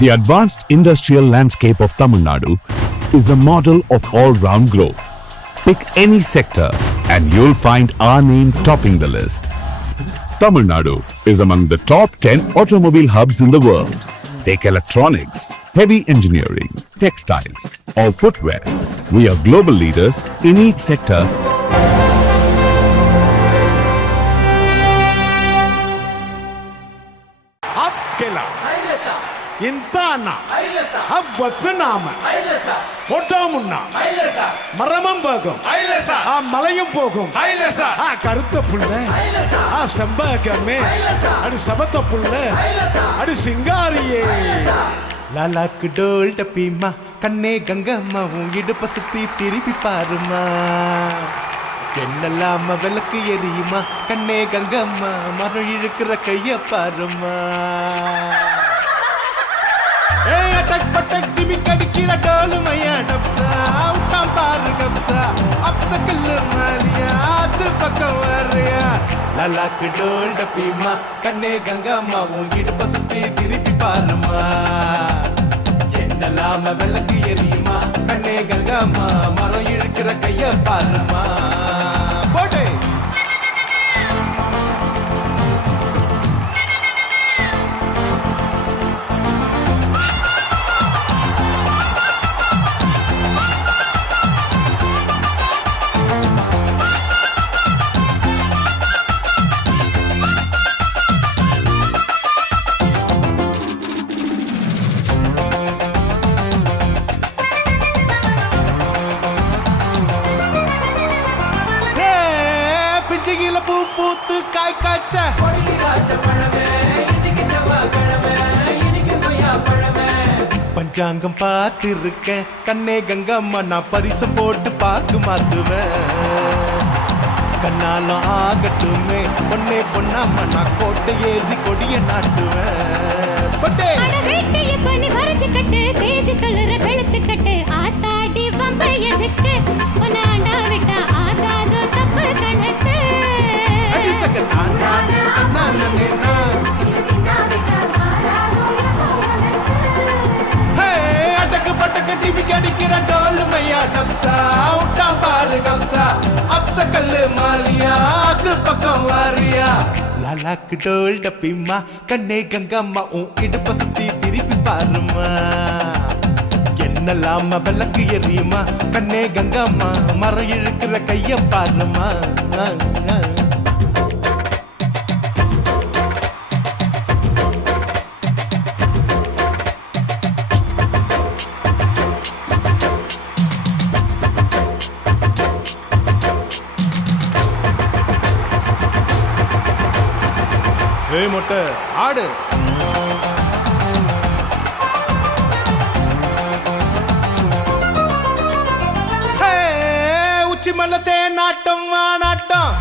The advanced industrial landscape of Tamil Nadu is a model of all-round growth. Pick any sector and you'll find our name topping the list. Tamil Nadu is among the top 10 automobile hubs in the world. Take electronics, heavy engineering, textiles, or footwear. We are global leaders in each sector. Up Kela, Intana, Up Vatunama, Potamuna, Maramambagum, Malayam Pogum, Karuta Pule, Sambagame, and Sabata Pule, and Singari. லாலாக்கு டோல் டப்பிமா கண்ணே கங்கம்மா உன் இடுப்ப சுத்தி திருப்பி பாருமா என்னெல்லாம விளக்கு எரியுமா கண்ணே கங்கம்மா மரம் இழுக்கிற கைய பாருமா அட்டக் பட்டக் டிமி கடிக்கிற டோலு மையா டப்சா விட்டாம் பாரு கப்சா அப்சக்கல்லு மாலியா அது பக்கம் வர்றியா லாலாக்கு டோல் டப்பிமா கண்ணே கங்கம்மா உன் இடுப்ப சுத்தி திருப்பி பாருமா என்னெல்லாம விளக்கு எரியுமா கண்ணே கங்கம்மா மரம் இழுக்கிற கைய பாருமா போடு பூ பூத்து காய் காய்ச்ச பஞ்சாங்கம் பார்த்திருக்கேன் கண்ணே கங்கம்மா நான் பரிசம் போட்டு பாக்கு மாத்துவேன் கண்ணாலும் ஆகட்டுமே பொண்ணே பொண்ணாம நான் கோட்டை ஏறி கொடிய நாட்டுவேன் பட்டே சொல்லுற வெளுத்து கட்டு ஆத்தாடி வம்ப எதுக்கு உன்னாண்டா விட்டா ஆகாதோ தப்பு கணக்கு அடக்கு பட்டக்கு டிவி கடிக்கிற டோலு மையா டப்சா விட்டாம் பாரு கப்சா அப்ச கல்லு மாலியா அது பக்கம் வாரியா லாலாக்கு டோல் டப்பிமா கண்ணே கங்கம்மா உன் இடுப்ப சுத்தி திருப்பி பாருமா என்னெல்லாம விளக்கு எரியுமா கண்ணே கங்கம்மா மரம் இழுக்கிற கைய பாருமா ஏய் மொட்டை ஆடு உச்சி மல்லத்தே நாட்டம் நாட்டம்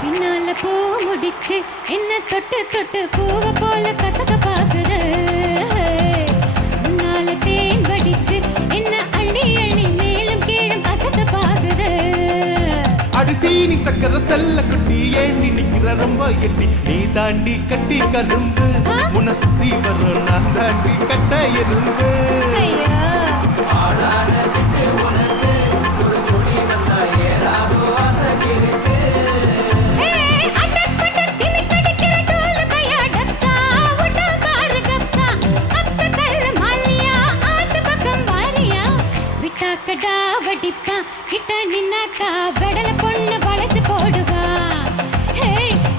பின்னால பூ முடிச்சு என்ன தொட்டு தொட்டு பூவ போல கசக்க பாக்குது முன்னால தேன் வடிச்சு என்ன அள்ளி அள்ளி மேலும் கீழும் கசக்க பாக்குது அடிசீனி சக்கர செல்ல குட்டி ஏண்டி நிக்கிற ரொம்ப எட்டி நீ தாண்டி கட்டி கரும்பு உன்னை சுத்தி வரும் நான் தாண்டி கட்ட எறும்பு வடிப்பா கிட்ட நின்னாக்கா வெடல பொண்ணு வளைச்சு போடுவா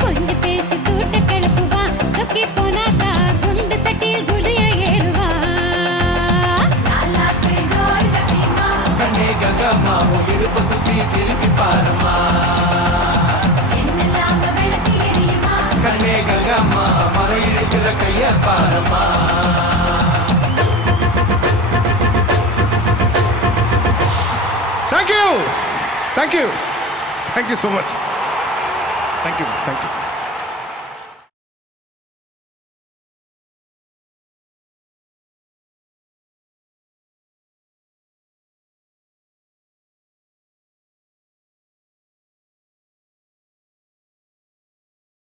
கொஞ்சம் பேசி சூட்ட கிளப்புவா சொக்கி போனாக்கா குண்டு சட்டியில் குடிய ஏறுவா கண்ணே கங்கம்மா இடுப்ப சுத்தி திருப்பி பாருமா என்னெல்லாம விளக்கு எரியுமா கண்ணே கங்கம்மா மரம் இழுக்கிற கைய பாருமா Thank you. Thank you so much. Thank you.